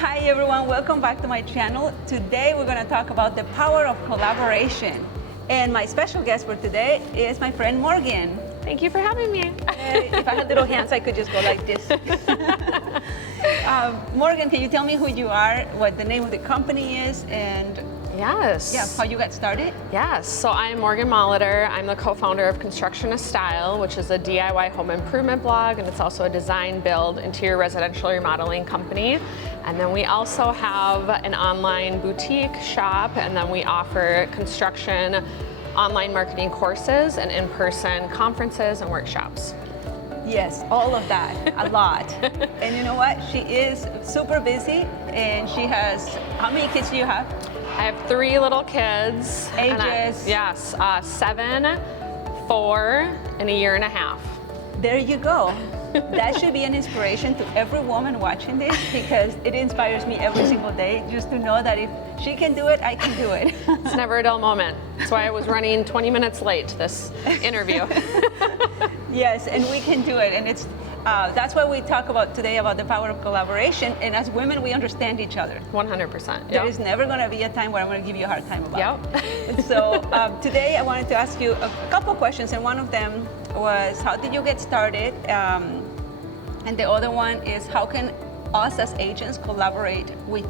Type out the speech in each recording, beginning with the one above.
Hi everyone, welcome back to my channel. Today we're going to talk about the power of collaboration. And my special guest for today is my friend Morgan. Thank you for having me. If I had little hands, I could just go like this. Morgan, can you tell me who you are, what the name of the company is, and Yes. how you got started? Yes. So I'm Morgan Molitor. I'm the co-founder of Constructionist Style, which is a DIY home improvement blog, and it's also a design, build, interior residential remodeling company. And then we also have an online boutique shop, and then we offer construction, online marketing courses, and in-person conferences and workshops. Yes, all of that, a lot. And you know what? She is super busy, and she has, how many kids do you have? I have 3 little kids. Ages? Yes, 7, 4, and a year and a half. There you go. That should be an inspiration to every woman watching this, because it inspires me every single day just to know that if she can do it, I can do it. It's never a dull moment. That's why I was running 20 minutes late to this interview. Yes, and we can do it. And it's that's why we talk about today about the power of collaboration. And as women, we understand each other. 100%. There is never going to be a time where I'm going to give you a hard time about Yep. it. So today I wanted to ask you a couple questions, and one of them was, how did you get started? And the other one is, how can us as agents collaborate with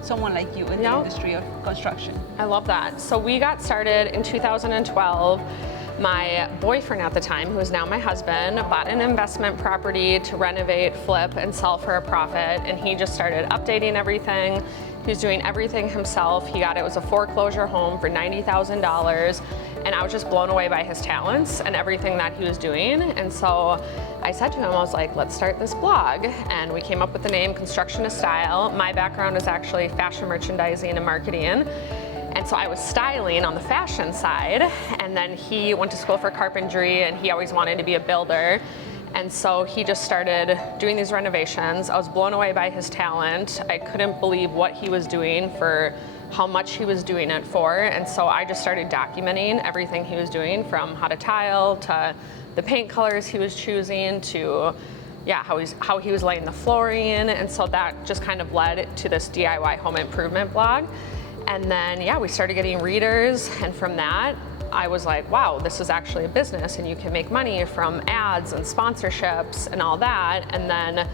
someone like you in the industry of construction? I love that. So we got started in 2012. My boyfriend at the time, who is now my husband, bought an investment property to renovate, flip, and sell for a profit, and he just started updating everything. He was doing everything himself. It was a foreclosure home for $90,000, and I was just blown away by his talents and everything that he was doing. And so I said to him, I was like, let's start this blog. And we came up with the name Constructionist Style. My background is actually fashion merchandising and marketing. And so I was styling on the fashion side, and then he went to school for carpentry, and he always wanted to be a builder. And so he just started doing these renovations. I was blown away by his talent. I couldn't believe what he was doing for how much he was doing it for. And so I just started documenting everything he was doing, from how to tile to the paint colors he was choosing to how he was laying the flooring. And so that just kind of led to this DIY home improvement blog. And then, we started getting readers, and from that, I was like, wow, this is actually a business, and you can make money from ads and sponsorships and all that. And then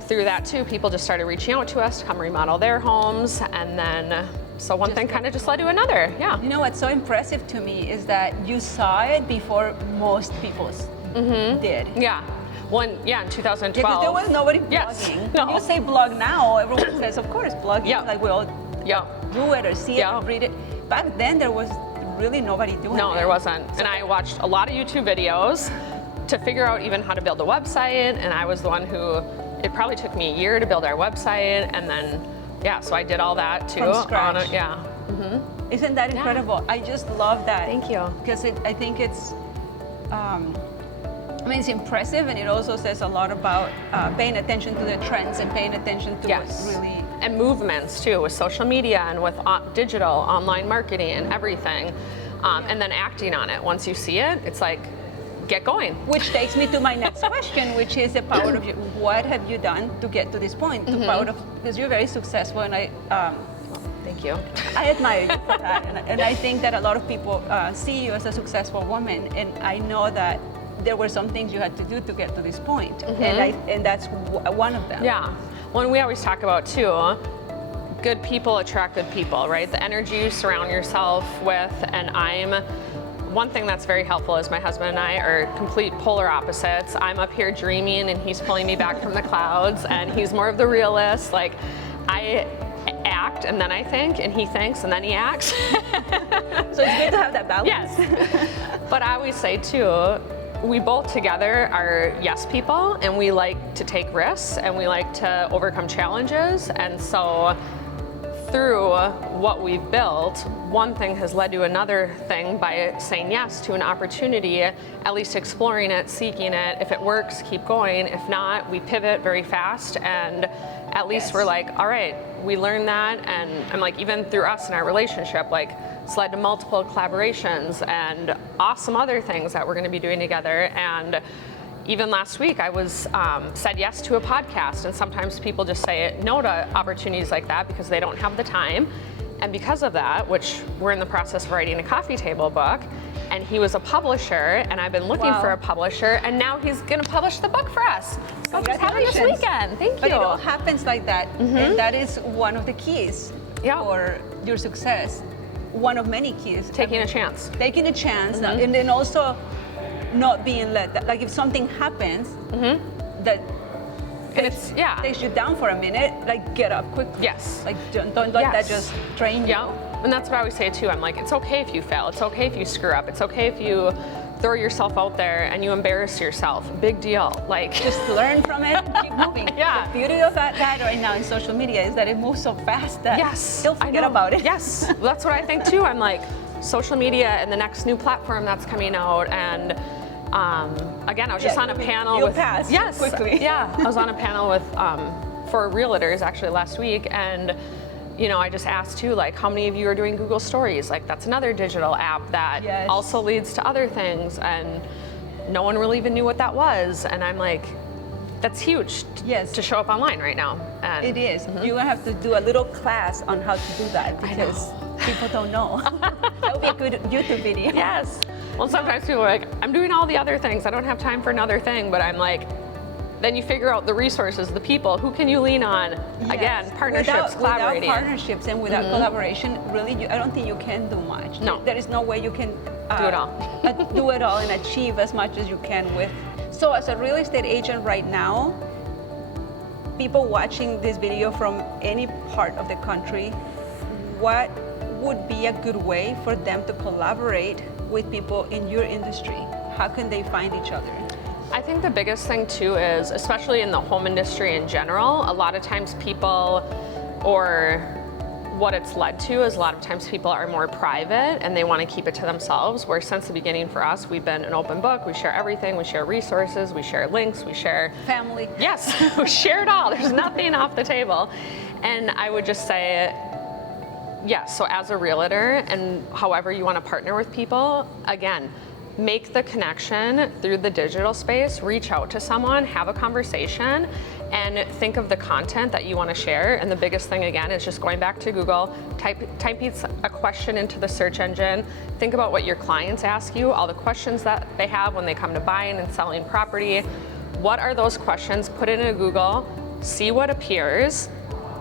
through that too, people just started reaching out to us to come remodel their homes, and then so one thing kind of just led to another. Yeah. You know what's so impressive to me is that you saw it before most people did. Yeah. In 2012. Because there was nobody blogging. Yes. When you say blog now, everyone says, of course, blogging. Yeah. Like we all do it or see it or read it. Back then, there was really nobody doing it. No, there wasn't. And I watched a lot of YouTube videos to figure out even how to build a website. And I was the one who, it probably took me a year to build our website. And then, so I did all that too. From scratch. Isn't that incredible? I just love that. Thank you. Because I think it's, it's impressive, and it also says a lot about paying attention to the trends and paying attention to what's really... And movements too, with social media and with digital, online marketing and everything. And then acting on it. Once you see it, it's like, get going. Which takes me to my next question, which is the power of what have you done to get to this point? Because you're very successful, and thank you. I admire you for that. And I think that a lot of people see you as a successful woman, and I know that there were some things you had to do to get to this point, and that's one of them. Yeah. Well, we always talk about too, good people attract good people, right? The energy you surround yourself with, and one thing that's very helpful is my husband and I are complete polar opposites. I'm up here dreaming, and he's pulling me back from the clouds, and he's more of the realist. Like, I act and then I think, and he thinks and then he acts. So it's good to have that balance. Yes. But I always say too, we both together are yes people, and we like to take risks, and we like to overcome challenges. And so through what we've built, one thing has led to another thing by saying yes to an opportunity, at least exploring it, seeking it. If it works, keep going. If not, we pivot very fast, and at least we're like, all right, we learned that. And I'm like, even through us in our relationship, like, it's led to multiple collaborations and awesome other things that we're going to be doing together. And even last week, I was said yes to a podcast, and sometimes people just say no to opportunities like that because they don't have the time. And because of that, which we're in the process of writing a coffee table book, and he was a publisher, and I've been looking for a publisher, and now he's going to publish the book for us. So just happened this weekend. Thank you. But it all happens like that, and that is one of the keys for your success. One of many keys. Taking a chance. Taking a chance, and then also not being like if something happens that takes you down for a minute, like get up quickly. Yes. Like don't let that just drain you. Yeah. And that's what I always say too. I'm like, it's okay if you fail. It's okay if you screw up. It's okay if you throw yourself out there and you embarrass yourself. Big deal. Like just learn from it and keep moving. Yeah. The beauty of that right now in social media is that it moves so fast that you'll forget about it. Yes. That's what I think too. I'm like, social media and the next new platform that's coming out, and again, I was just on a panel with quickly. Yeah, I was on a panel with for realtors actually last week, and I just asked too, like, how many of you are doing Google Stories? Like, that's another digital app that also leads to other things, and no one really even knew what that was. And I'm like, that's huge to show up online right now. And it is. You're gonna have to do a little class on how to do that because people don't know. That would be a good YouTube video. Yes. Well, sometimes people are like, I'm doing all the other things. I don't have time for another thing. But I'm like, then you figure out the resources, the people, who can you lean on? Again, partnerships, collaborating. Without partnerships and without collaboration, really, I don't think you can do much. No. There is no way you can do it all. do it all and achieve as much as you can with. So as a real estate agent right now, people watching this video from any part of the country, what would be a good way for them to collaborate with people in your industry? How can they find each other? I think the biggest thing too is, especially in the home industry in general, a lot of times people, or what it's led to is a lot of times people are more private and they want to keep it to themselves, where since the beginning for us, we've been an open book. We share everything. We share resources. We share links. We share family. Yes, we share it all. There's nothing off the table. And I would just say, yes, so as a realtor and however you want to partner with people, again, make the connection through the digital space, reach out to someone, have a conversation, and think of the content that you want to share. And the biggest thing, again, is just going back to Google, type a question into the search engine, think about what your clients ask you, all the questions that they have when they come to buying and selling property. What are those questions? Put it into Google, see what appears,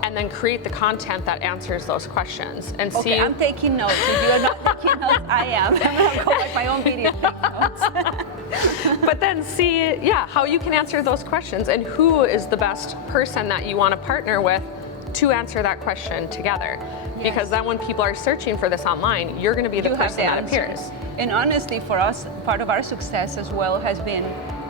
and then create the content that answers those questions. And see. Okay, I'm taking notes. If you are not taking notes, I am. I'm gonna go like my own video and take notes. But then see, how you can answer those questions and who is the best person that you want to partner with to answer that question together. Yes. Because then when people are searching for this online, you're going to be the person that appears. And honestly, for us, part of our success as well has been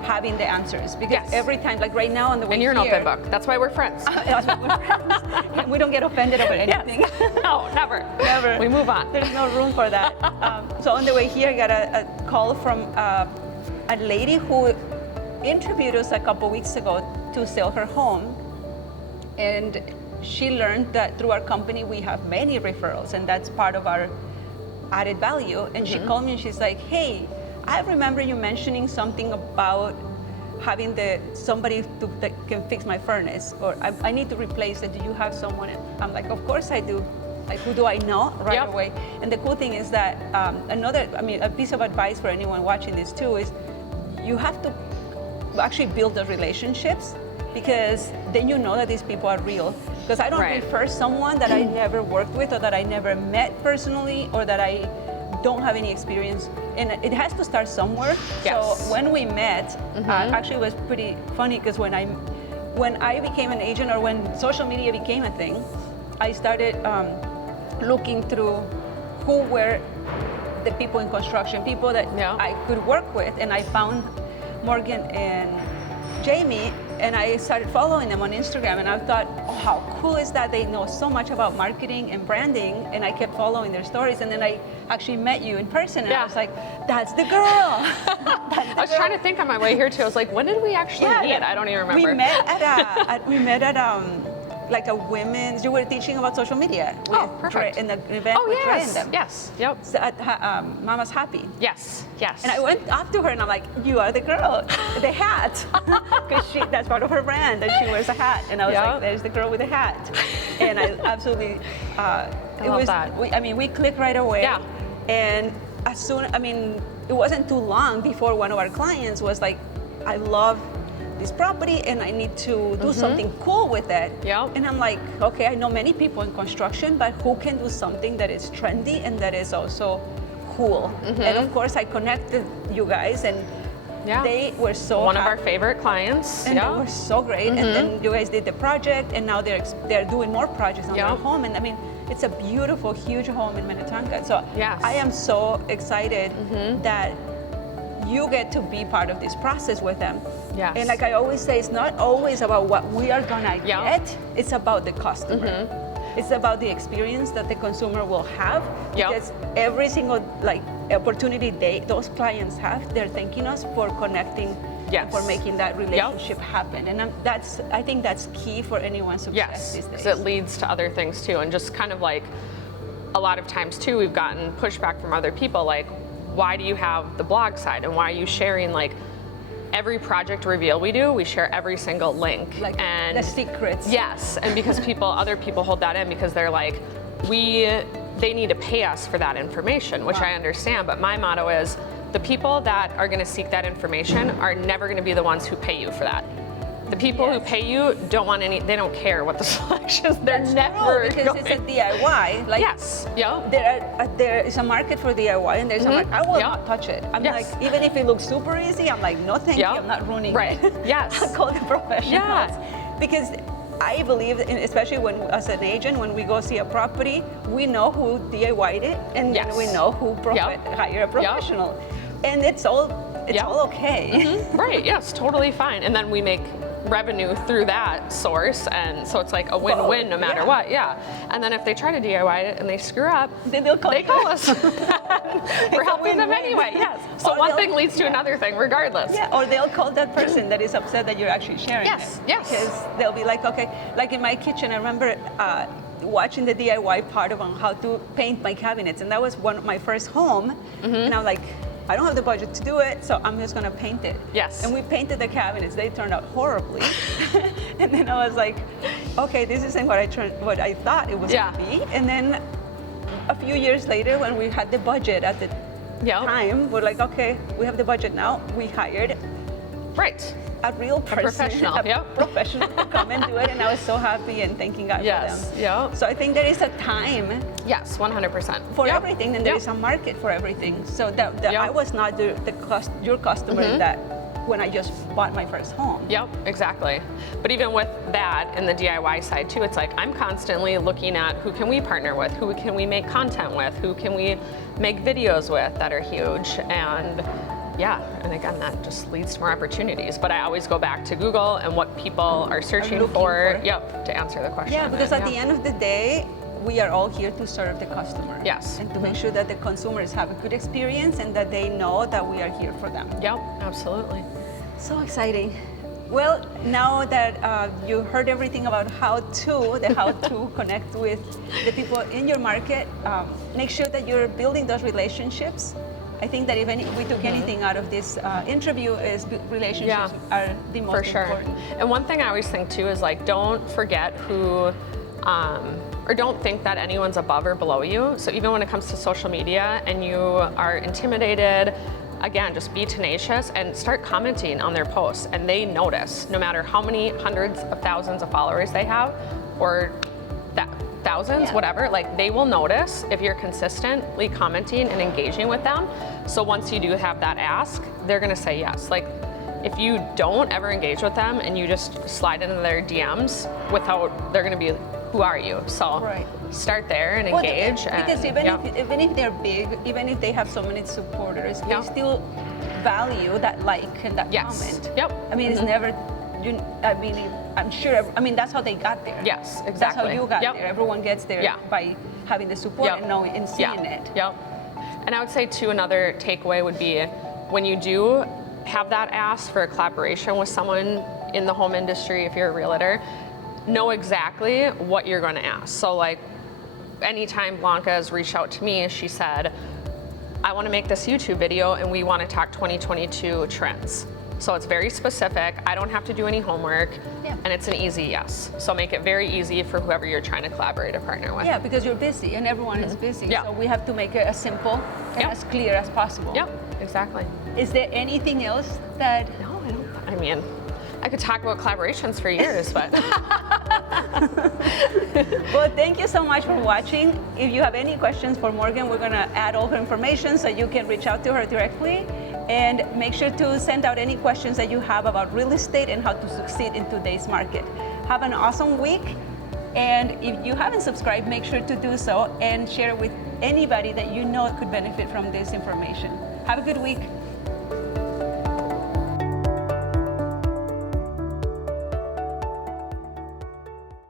having the answers, because every time, like right now on the way here. And you're an open book. That's why we're friends. That's why we're friends. We don't get offended about anything. Yes. No, never. Never. We move on. There's no room for that. So on the way here, I got a call from a lady who interviewed us a couple weeks ago to sell her home. And she learned that through our company, we have many referrals, and that's part of our added value. And she called me and she's like, hey, I remember you mentioning something about having somebody that can fix my furnace, or I need to replace it. Do you have someone? And I'm like, of course I do. Like, who do I know right away? And the cool thing is that a piece of advice for anyone watching this too is you have to actually build the relationships, because then you know that these people are real. Because I don't refer someone that I never worked with or that I never met personally or that I don't have any experience, and it has to start somewhere. Yes. So when we met, actually it was pretty funny, because when I became an agent, or when social media became a thing, I started looking through who were the people in construction, people that I could work with, and I found Morgan and Jamie, and I started following them on Instagram, and I thought, oh, how cool is that? They know so much about marketing and branding, and I kept following their stories, and then I actually met you in person, and I was like, that's the girl. I was trying to think on my way here too. I was like, when did we actually meet? I don't even remember. We met at like a women's. You were teaching about social media. Oh, perfect. In the event with Dre and them. Yes. Yep. So at Mama's Happy. Yes. Yes. And I went up to her and I'm like, you are the girl, the hat, because that's part of her brand, and she wears a hat. And I was like, there's the girl with the hat. And I absolutely, we clicked right away. Yeah. And it wasn't too long before one of our clients was like, I love this property and I need to do something cool with it. Yeah. And I'm like, okay, I know many people in construction, but who can do something that is trendy and that is also cool? And of course, I connected you guys, and they were so one of our favorite clients. And they were so great. And then you guys did the project, and now they're doing more projects on their home. And I mean, it's a beautiful, huge home in Minnetonka. So I am so excited that you get to be part of this process with them. Yes. And like I always say, it's not always about what we are gonna get, it's about the customer. It's about the experience that the consumer will have, because every single opportunity those clients have, they're thanking us for connecting, for making that relationship happen. And I think that's key for anyone's success these days. Because it leads to other things too, and just kind of like a lot of times too, we've gotten pushback from other people like, why do you have the blog side, and why are you sharing like every project reveal we do, we share every single link, like and the secrets. Yes, and because other people hold that in because they're like, they need to pay us for that information, which I understand, but my motto is the people that are going to seek that information are never going to be the ones who pay you for that. The people who pay you they don't care what the selections, they're never because going. it's a DIY. There is a market for DIY, and there's a market. I will not touch it. I'm like, even if it looks super easy, I'm like, no thank you, I'm not ruining it. Yes. I'll call the professionals. Because I believe, especially as an agent, when we go see a property, we know who DIY'd it, and then we know who hire a professional. And it's all okay. Right, yes, totally fine. And then we make revenue through that source, and so it's like a win-win no matter what. And then if they try to DIY it and they screw up, then they call us. We're helping them anyway. So one thing leads to another thing regardless. Or they'll call that person that is upset that you're actually sharing it. Because they'll be like, okay, like in my kitchen, I remember watching the DIY part of how to paint my cabinets, and that was my first home, and I'm like, I don't have the budget to do it, so I'm just gonna paint it. And we painted the cabinets. They turned out horribly. And then I was like, okay, this isn't what I thought it was gonna be. And then a few years later, when we had the budget at the time, we're like, okay, we have the budget now. We hired a real person, professional, professional to come and do it, and I was so happy and thanking God for them. So I think there is a time. 100%. For everything, and there is a market for everything. So I was not your customer that when I just bought my first home. Exactly. But even with that and the DIY side too, it's like I'm constantly looking at who can we partner with, who can we make content with, who can we make videos with that are huge, and and again, that just leads to more opportunities. But I always go back to Google and what people are searching for. To answer the question. Yeah, because at the end of the day, we are all here to serve the customer. And to make sure that the consumers have a good experience and that they know that we are here for them. Absolutely. So exciting. Well, now that you heard everything about how to connect with the people in your market, make sure that you're building those relationships. I think that if we took anything out of this interview is relationships are the most important. And one thing I always think too is like, don't forget who, or don't think that anyone's above or below you. So even when it comes to social media and you are intimidated, again, just be tenacious and start commenting on their posts, and they notice no matter how many hundreds of thousands of followers they have, or thousands, whatever, like they will notice if you're consistently commenting and engaging with them. So once you do have that ask, they're gonna say yes. Like if you don't ever engage with them and you just slide into their DMs they're gonna be, who are you? So start there and engage. Because even if they're big, even if they have so many supporters, they still value that like and that comment. I mean, it's never, I'm sure, that's how they got there. Yes, exactly. That's how you got there. Everyone gets there by having the support and knowing and seeing it. And I would say too, another takeaway would be when you do have that ask for a collaboration with someone in the home industry, if you're a realtor, know exactly what you're going to ask. So like anytime Blanca's reached out to me, she said, I want to make this YouTube video and we want to talk 2022 trends. So it's very specific. I don't have to do any homework, and it's an easy yes. So make it very easy for whoever you're trying to collaborate or partner with. Yeah, because you're busy and everyone is busy. Yeah. So we have to make it as simple and as clear as possible. Yep, exactly. Is there anything else that... No, I don't. I mean, I could talk about collaborations for years, but. Well, thank you so much for watching. If you have any questions for Morgan, we're gonna add all her information so you can reach out to her directly. And make sure to send out any questions that you have about real estate and how to succeed in today's market. Have an awesome week. And if you haven't subscribed, make sure to do so and share it with anybody that you know could benefit from this information. Have a good week.